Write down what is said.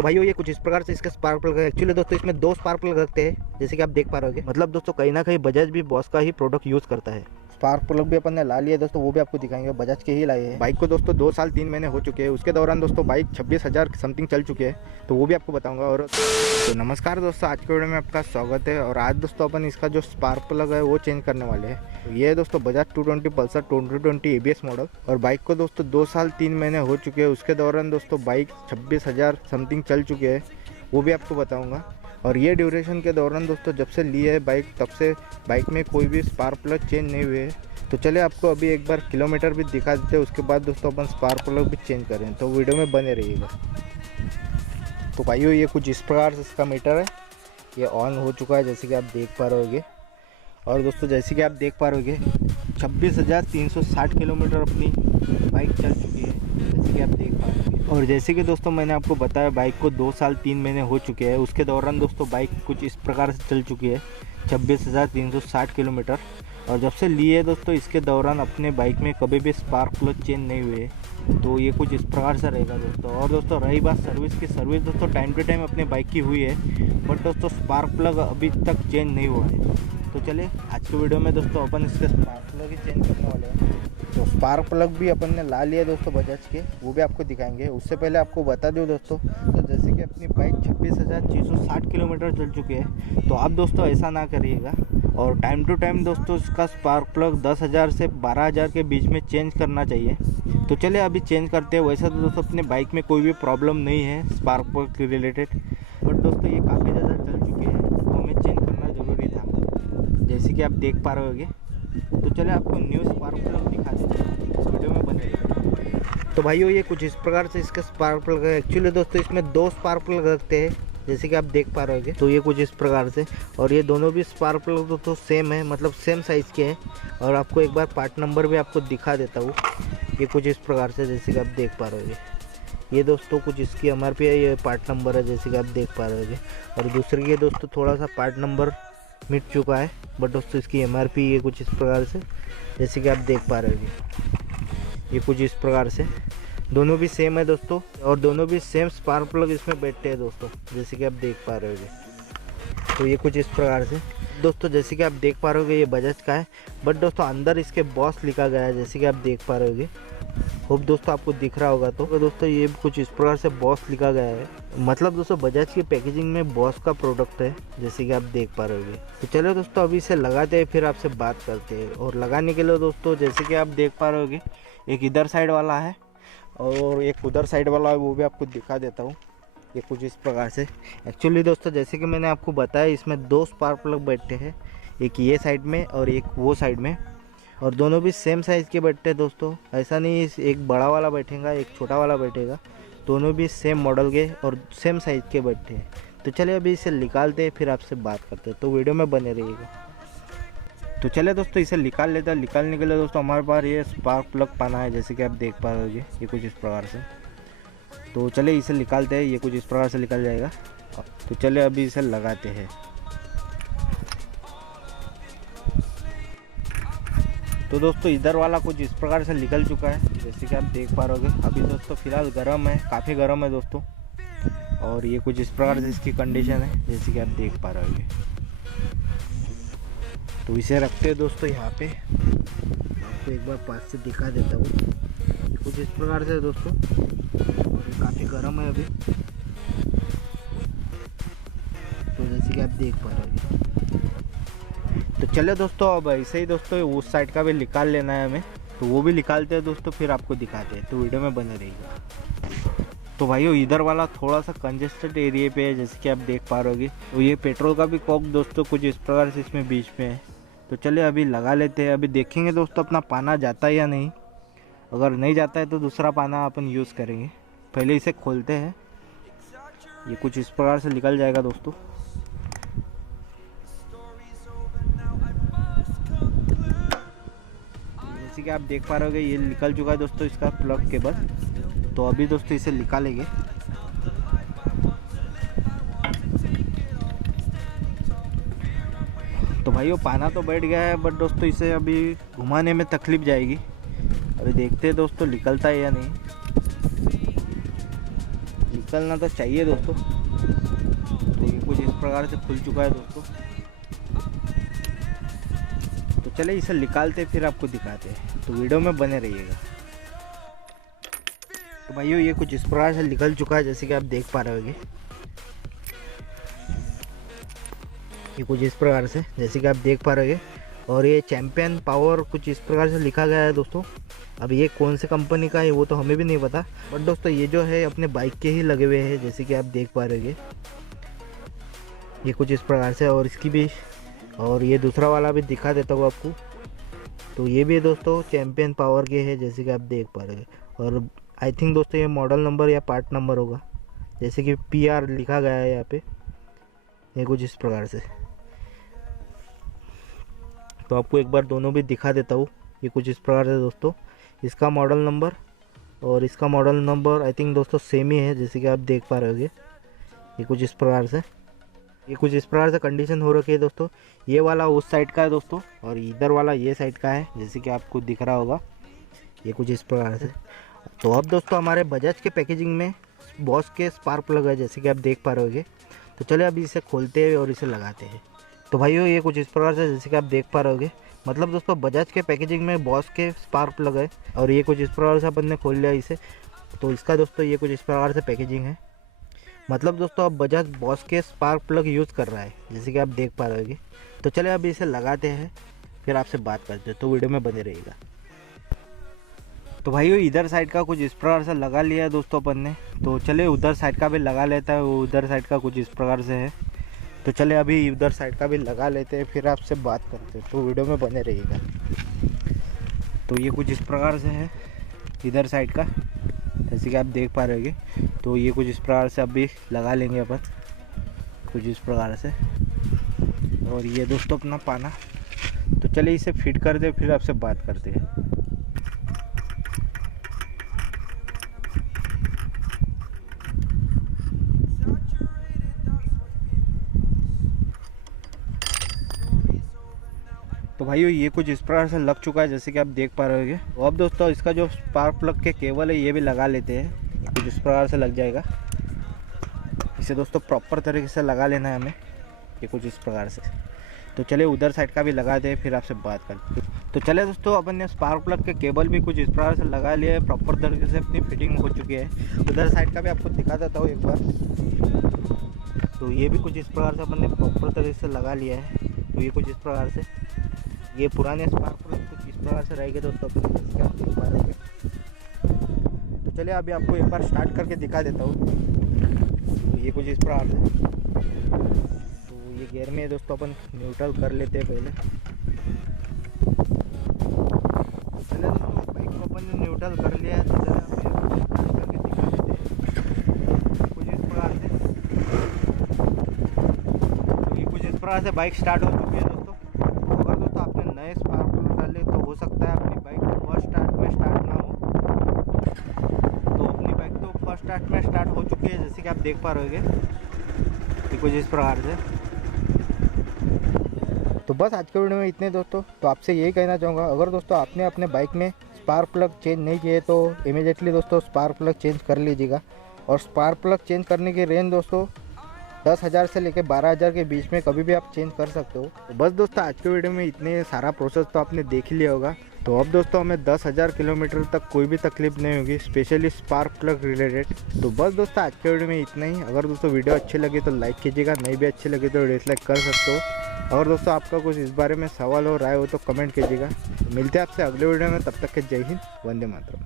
तो भाइयों ये कुछ इस प्रकार से इसका स्पार्क प्लग है। एक्चुअली दोस्तों इसमें 2 स्पार्क प्लग रखते हैं, जैसे कि आप देख पा रहे होगे। मतलब दोस्तों कहीं ना कहीं बजाज भी बॉस का ही प्रोडक्ट यूज़ करता है। स्पार्क प्लग भी अपन ने ला लिया दोस्तों, वो भी आपको दिखाएंगे, बजाज के ही लाए हैं। बाइक को दोस्तों 2 साल 3 महीने हो चुके हैं, उसके दौरान दोस्तों बाइक 26,000 समथिंग चल चुके हैं, तो वो भी आपको बताऊंगा। और तो नमस्कार दोस्तों, आज के वीडियो में आपका स्वागत है। और आज दोस्तों अपन इसका जो स्पार्क प्लग है वो चेंज करने वाले हैं। तो ये है दोस्तों बजाज 220 पल्सर 2020 ABS मॉडल। और बाइक को दोस्तों 2 साल 3 महीने हो चुके हैं, उसके दौरान दोस्तों बाइक 26,000 समथिंग चल चुके हैं, वो भी आपको बताऊंगा। और ये ड्यूरेशन के दौरान दोस्तों जब से ली है बाइक तब से बाइक में कोई भी स्पार्क प्लग चेंज नहीं हुए। तो चलिए आपको अभी एक बार किलोमीटर भी दिखा देते हैं, उसके बाद दोस्तों अपन स्पार्क प्लग भी चेंज करें, तो वीडियो में बने रहिएगा। तो भाइयों ये कुछ इस प्रकार से इसका मीटर है, ये ऑन हो चुका है जैसे कि आप देख पा रहे होगे। और दोस्तों जैसे कि आप देख पा रहे होगे 26,360 किलोमीटर अपनी बाइक चल चुकी है, जैसे कि आप देख पा रहे होगे। और जैसे कि दोस्तों मैंने आपको बताया बाइक को 2 साल 3 महीने हो चुके हैं, उसके दौरान दोस्तों बाइक कुछ इस प्रकार से चल चुकी है 26,360 किलोमीटर। और जब से लिए दोस्तों इसके दौरान अपने बाइक में कभी भी स्पार्क प्लग चेंज नहीं हुए, तो ये कुछ इस प्रकार से रहेगा दोस्तों। और दोस्तों रही बात सर्विस की, सर्विस दोस्तों टाइम टू टाइम अपने बाइक की हुई है, बट दोस्तों स्पार्क प्लग अभी तक चेंज नहीं हुआ है। तो चलिए आज के वीडियो में दोस्तों अपन इसके स्पार्क प्लग ही चेंज करने वाले हैं। तो स्पार्क प्लग भी अपन ने ला लिया दोस्तों बजाज के, वो भी आपको दिखाएंगे। उससे पहले आपको बता दूं दोस्तों, तो जैसे कि अपनी बाइक 26,660 किलोमीटर चल चुकी है, तो आप दोस्तों ऐसा ना करिएगा। और टाइम टू टाइम दोस्तों इसका स्पार्क प्लग 10,000 से 12,000 के बीच में चेंज करना चाहिए। तो चलिए अभी चेंज करते हैं। वैसे तो दोस्तों अपने बाइक में कोई भी प्रॉब्लम नहीं है स्पार्क प्लग के रिलेटेड, बट दोस्तों ये काफ़ी ज़्यादा चल चुके हैं, तो हमें चेंज करना ज़रूरी था, जैसे कि आप देख पा रहे होगे। तो चलिए आपको न्यू स्पार्क प्लग दिखा देते हैं, वीडियो में बने रहिए। तो भाइयों ये कुछ इस प्रकार से इसका स्पार्क प्लग है। एक्चुअली दोस्तों इसमें 2 स्पार्क प्लग रखते हैं, जैसे कि आप देख पा रहे होगे। तो ये कुछ इस प्रकार से, और ये दोनों भी स्पार्क प्लग दोस्तों सेम है, मतलब सेम साइज़ के हैं। और आपको एक बार पार्ट नंबर भी आपको दिखा देता हूँ। ये कुछ इस प्रकार से जैसे कि आप देख पा रहे होगे। ये दोस्तों कुछ इसकी MRP है, ये पार्ट नंबर है जैसे कि आप देख पा रहे होगे। और दूसरे के दोस्तों थोड़ा सा पार्ट नंबर मिट चुका है, बट दोस्तों इसकी MRP ये कुछ इस प्रकार से जैसे कि आप देख पा रहे होगे। ये कुछ इस प्रकार से दोनों भी सेम है दोस्तों, और दोनों भी सेम स्पार्क प्लग इसमें बैठते हैं दोस्तों, जैसे कि आप देख पा रहे होगे। तो ये कुछ इस प्रकार से दोस्तों जैसे कि आप देख पा रहे होगे ये बजाज का है, बट दोस्तों अंदर इसके बॉस लिखा गया है, जैसे कि आप देख पा रहे होगे। होप दोस्तों आपको दिख रहा होगा। तो दोस्तों ये कुछ इस प्रकार से बॉस लिखा गया है, मतलब दोस्तों बजाज की पैकेजिंग में बॉस का प्रोडक्ट है, जैसे कि आप देख पा रहे होगे। तो चलो दोस्तों अभी इसे लगाते हैं, फिर आपसे बात करते हैं। और लगाने के लिए दोस्तों जैसे कि आप देख पा रहे होगे, एक इधर साइड वाला है और एक उधर साइड वाला है, वो भी आपको दिखा देता हूँ। ये कुछ इस प्रकार से। एक्चुअली दोस्तों जैसे कि मैंने आपको बताया इसमें 2 स्पार्क प्लग बैठते हैं, एक ये साइड में और एक वो साइड में, और दोनों भी सेम साइज़ के बैठते हैं दोस्तों। ऐसा नहीं एक बड़ा वाला बैठेगा एक छोटा वाला बैठेगा, दोनों भी सेम मॉडल के और सेम साइज़ के बैठते हैं। तो चलिए अभी इसे निकालते हैं, फिर आपसे बात करते हैं, तो वीडियो में बने रहिएगा। तो चलिए दोस्तों इसे निकाल लेते हैं। निकालने के लिए दोस्तों हमारे पास ये स्पार्क प्लग पाना है, जैसे कि आप देख पा रहे होगे। ये कुछ इस प्रकार से। तो चलिए इसे निकालते हैं, ये कुछ इस प्रकार से निकल जाएगा। तो चलिए अभी इसे लगाते हैं। तो दोस्तों इधर वाला कुछ इस प्रकार से निकल चुका है, जैसे कि आप देख पा रहे होगे। अभी दोस्तों फिलहाल गर्म है, काफ़ी गर्म है दोस्तों। और ये कुछ इस प्रकार से इसकी कंडीशन है, जैसे कि आप देख पा रहे होगे। तो इसे रखते हैं दोस्तों यहाँ पे, आपको एक बार पास से दिखा देता हूँ। कुछ इस प्रकार से दोस्तों, और ये काफ़ी गर्म है अभी, तो जैसे कि आप देख पा रहे हो। तो चलिए दोस्तों अब ऐसे ही दोस्तों उस साइड का भी निकाल लेना है हमें, तो वो भी निकालते हैं दोस्तों, फिर आपको दिखाते हैं, तो वीडियो में बने रहिएगा। तो भाइयों इधर वाला थोड़ा सा कंजेस्टेड एरिया पे है, जैसे कि आप देख पा रहे होगे। तो ये पेट्रोल का भी कॉक दोस्तों कुछ इस प्रकार से इसमें बीच में है। तो चलिए अभी लगा लेते हैं, अभी देखेंगे दोस्तों अपना पाना जाता है या नहीं। अगर नहीं जाता है तो दूसरा पाना अपन यूज़ करेंगे। पहले इसे खोलते हैं, ये कुछ इस प्रकार से निकल जाएगा दोस्तों। जैसे कि आप देख पा रहे होगे ये निकल चुका है दोस्तों इसका प्लग केबल। तो अभी दोस्तों इसे निकालेंगे। तो भाइयों पाना तो बैठ गया है, बट दोस्तों इसे अभी घुमाने में तकलीफ जाएगी। अभी देखते हैं दोस्तों निकलता है या नहीं। निकलना तो चाहिए दोस्तों। तो ये कुछ इस प्रकार से खुल चुका है दोस्तों। तो चलिए इसे निकालते फिर आपको दिखाते हैं, तो वीडियो में बने रहिएगा। तो भाइयों ये कुछ इस प्रकार से निकल चुका है, जैसे कि आप देख पा रहे होंगे। ये कुछ इस प्रकार से जैसे कि आप देख पा रहे होंगे। और ये चैंपियन पावर कुछ इस प्रकार से लिखा गया है दोस्तों। अब ये कौन से कंपनी का है वो तो हमें भी नहीं पता, बट दोस्तों ये जो है अपने बाइक के ही लगे हुए हैं, जैसे कि आप देख पा रहे होंगे। ये कुछ इस प्रकार से, और इसकी भी, और ये दूसरा वाला भी दिखा देता हूँ आपको। तो ये भी दोस्तों चैंपियन पावर के है, जैसे कि आप देख पा रहे हैं। और आई थिंक दोस्तों ये मॉडल नंबर या पार्ट नंबर होगा, जैसे कि PR लिखा गया है यहाँ पे। ये कुछ इस प्रकार से। तो आपको एक बार दोनों भी दिखा देता हूँ। ये कुछ इस प्रकार से दोस्तों, इसका मॉडल नंबर और इसका मॉडल नंबर आई थिंक दोस्तों सेम ही है, जैसे कि आप देख पा रहे होगे। ये कुछ इस प्रकार से, ये कुछ इस प्रकार से कंडीशन हो रखी है दोस्तों। ये वाला उस साइड का है दोस्तों, और इधर वाला ये साइड का है, जैसे कि आपको दिख रहा होगा। ये कुछ इस प्रकार से। तो अब दोस्तों हमारे बजाज के पैकेजिंग में बॉस के स्पार्क प्लग है, जैसे कि आप देख पा रहे होगे। तो चलिए अभी इसे खोलते हैं और इसे लगाते हैं। तो भाइयों ये कुछ इस प्रकार से, जैसे कि आप देख पा रहे होगे। मतलब दोस्तों बजाज के पैकेजिंग में बॉस के स्पार्क प्लग है, और ये कुछ इस प्रकार से अपन ने खोल लिया इसे। तो इसका दोस्तों ये कुछ इस प्रकार से पैकेजिंग है। मतलब दोस्तों अब बजाज बॉस के स्पार्क प्लग यूज़ कर रहा है, जैसे कि आप देख पा रहे होगे। तो चलिए अभी इसे लगाते हैं, फिर आपसे बात करते हैं, तो वीडियो में बने रहिएगा। तो भाइयों इधर साइड का कुछ इस प्रकार से लगा लिया है दोस्तों अपन ने। तो चलिए उधर साइड का भी लगा लेता है। वो उधर साइड का कुछ इस प्रकार से है। तो चलिए अभी उधर साइड का भी लगा लेते हैं, फिर आपसे बात करते हैं, तो वीडियो में बने रहिएगा। तो ये कुछ इस प्रकार से है इधर साइड का, जैसे कि आप देख पा रहे होंगे। तो ये कुछ इस प्रकार से अभी लगा लेंगे अपन, कुछ इस प्रकार से। और ये दोस्तों अपना पाना। तो चलिए इसे फिट कर दे, फिर आपसे बात करते हैं। तो भाइयों ये कुछ इस प्रकार से लग चुका है, जैसे कि आप देख पा रहे होंगे। तो अब दोस्तों इसका जो स्पार्क प्लग के केबल है ये भी लगा लेते हैं। कुछ इस प्रकार से लग जाएगा। इसे दोस्तों प्रॉपर तरीके से लगा लेना है हमें, ये कुछ इस प्रकार से। तो चलिए उधर साइड का भी लगा दें, फिर आपसे बात करते हैं। तो चलिए दोस्तों अपन ने स्पार्क प्लग के केबल भी कुछ इस प्रकार से लगा लिया है, प्रॉपर तरीके से अपनी फिटिंग हो चुकी है। उधर साइड का भी आपको दिखा देता हूँ एक बार। तो ये भी कुछ इस प्रकार से अपन ने प्रॉपर तरीके से लगा लिया है। तो ये कुछ इस प्रकार से, ये पुराने स्पार्क प्लग कुछ इस प्रकार से रहेंगे दोस्तों, जैसे आप देख पा रहे होंगे। तो चलिए अभी आपको एक बार स्टार्ट करके दिखा देता हूँ। तो ये कुछ इस प्रकार से। तो ये गियर में दोस्तों अपन न्यूट्रल कर लेते हैं पहले। तो चलिए दोस्तों बाइक को अपन ने न्यूट्रल कर लिया है। तो चलिए करके दिखा देते हैं कुछ इस प्रकार से। तो ये कुछ इस प्रकार से बाइक स्टार्ट हो चुकी है दोस्तों। अगर दोस्तों आपने नए स्पार्क प्लग डाले तो हो सकता है अपनी बाइक फर्स्ट स्टार्ट में स्टार्ट ना हो। तो अपनी बाइक तो फर्स्ट स्टार्ट में स्टार्ट हो चुकी है, जैसे कि आप देख पा रहे होंगे। कुछ इस प्रकार से। तो बस आज के वीडियो में इतने दोस्तों। तो आपसे यही कहना चाहूँगा, अगर दोस्तों आपने अपने बाइक में स्पार्क प्लग चेंज नहीं किए तो इमीडिएटली दोस्तों स्पार्क प्लग चेंज कर लीजिएगा। और स्पार्क प्लग चेंज करने की रेंज दोस्तों 10,000 से लेकर 12,000 के बीच में कभी भी आप चेंज कर सकते हो। तो बस दोस्तों आज के वीडियो में इतने सारा प्रोसेस तो आपने देख ही लिया होगा। तो अब दोस्तों हमें 10,000 किलोमीटर तक कोई भी तकलीफ नहीं होगी, स्पेशली स्पार्क प्लग रिलेटेड। तो बस दोस्तों आज के वीडियो में इतना ही। अगर दोस्तों वीडियो अच्छी लगी तो लाइक कीजिएगा, नहीं भी अच्छी लगी तो डिसलाइक कर सकते हो। और दोस्तों आपका कुछ इस बारे में सवाल हो राय हो तो कमेंट कीजिएगा। तो मिलते हैं आपसे अगले वीडियो में, तब तक के जय हिंद, वंदे मातरम।